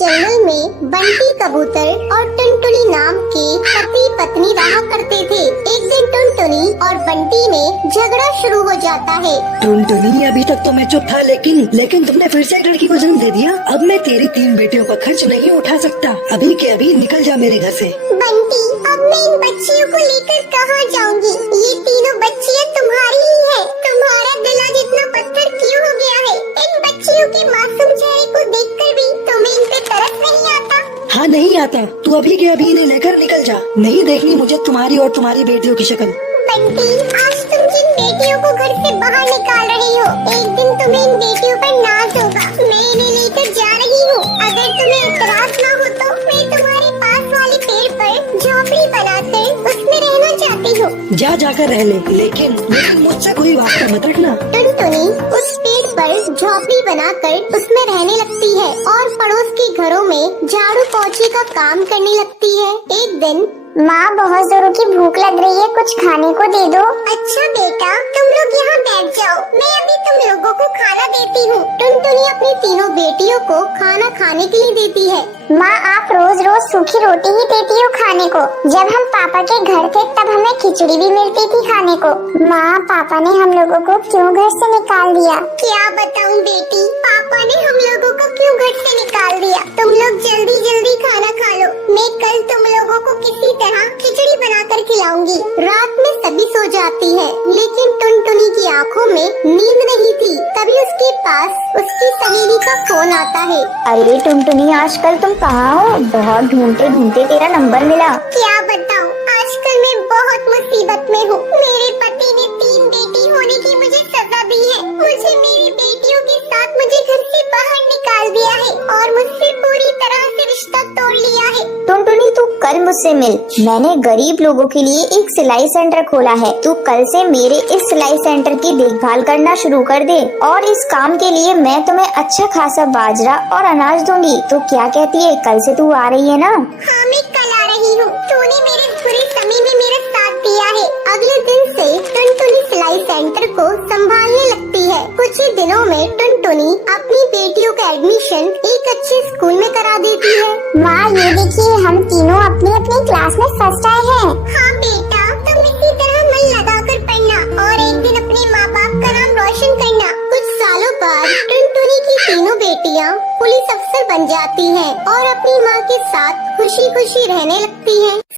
जंगल में बंटी कबूतर और टुनटुनी नाम के पति पत्नी रहा करते थे। एक दिन टुनटुनी और बंटी में झगड़ा शुरू हो जाता है। टुनटुनी, अभी तक तो मैं चुप था, लेकिन तुमने फिर से एक लड़की को जन्म दे दिया। अब मैं तेरी 3 बेटियों का खर्च नहीं उठा सकता। अभी के अभी निकल जा मेरे घर से। बंटी, अब मैं इन बच्चियों को लेकर कहाँ जाऊँगी? ये तीनों बच्चियाँ तुम्हारी ही है। तुम्हारा दिल आज इतना पत्थर क्यों हो गया है? इन बच्चियों के मासूम चेहरे को देखकर भी तुम्हें इन पे तरस नहीं आता? हाँ, नहीं आता। तू अभी के अभी इन्हें लेकर निकल जा। नहीं देखनी मुझे तुम्हारी और तुम्हारी बेटियों की शक्ल। बंटी, आज तुम जिन बेटियों को घर से बाहर निकाल रही हो, एक दिन तुम्हें इन बेटियों पर नाज होगा। मैं इन्हें लेकर जा रही हूँ। अगर तुम्हें इतराज ना हो तो मैं तुम्हारे पास वाले पेड़ पर झोपड़ी बनाकर उसमें रहना चाहती हूँ। जा जाकर रह ले, लेकिन मुझसे कोई वास्ता मत रखना। टुनटुनी उस पेड़ पर झोपड़ी बनाकर उसमें रहने लगती है और पड़ोस के घरों में झाड़ू पोछे का काम करने लगती है। एक दिन, माँ, बहुत जोरों की भूख लग रही है, कुछ खाने को दे दो। अच्छा बेटा, तुम लोग यहाँ बैठ जाओ, मैं अभी तुम लोगों को खाना देती हूँ। टुनटुनी अपनी तीनों बेटियों को खाना खाने के लिए देती है। माँ, आप रोज रोज सूखी रोटी ही देती हो खाने को। जब हम पापा के घर थे तब हमें खिचड़ी भी मिलती थी खाने को। माँ, पापा ने हम लोगों को क्यों घर से निकाल दिया? क्या बताऊँ बेटी, पापा ने हम लोगों को क्यों घर से निकाल दिया? तुम लोग जल्दी जल्दी खाना खा लो, मैं कल तुम लोगों को किसी तरह खिचड़ी बनाकर खिलाऊंगी। रात में सभी सो जाती है, लेकिन टुनटुनी की आंखों में नींद नहीं थी। तभी उसके पास उसकी सहेली का फोन आता है। अरे टुनटुनी, आजकल तुम कहाँ हो? बहुत ढूंढते ढूंढते तेरा नंबर मिला। क्या बताऊँ, आजकल मैं बहुत मुसीबत में हूँ। मेरे पति ने 3 बेटी होने की मुझे सजा दी है। मुझे मेरी बेटियों के साथ मुझे घर से बाहर निकाल दिया है और मुझसे पूरी तरह से रिश्ता तोड़ लिया है। टुनटुनी, तू कल मुझसे मिल। मैंने गरीब लोगों के लिए एक सिलाई सेंटर खोला है। तू कल से मेरे इस सिलाई सेंटर की देखभाल करना शुरू कर दे और इस काम के लिए मैं तुम्हें अच्छा खासा बाजरा और अनाज दूंगी। तो क्या कहती है, कल से तू आ रही है ना? हाँ, मैं कल आ रही हूँ। तूने मेरे बुरे समय में मेरा साथ दिया है। अगले दिन से टुनटुनी सिलाई सेंटर को संभालने लगती है। कुछ ही दिनों में टुनटुनी अपनी बेटियों का एडमिशन एक अच्छे स्कूल में करा देती है। माँ, ये देखिए, हम तीनों अपनी अपनी क्लास में फर्स्ट आए हैं। हाँ बेटा, तुम इसी तरह मन लगाकर पढ़ना और एक दिन अपने माँ बाप का नाम रोशन करना। कुछ सालों बाद टुनटुनी की तीनों बेटियाँ पुलिस अफसर बन जाती हैं और अपनी माँ के साथ खुशी खुशी रहने लगती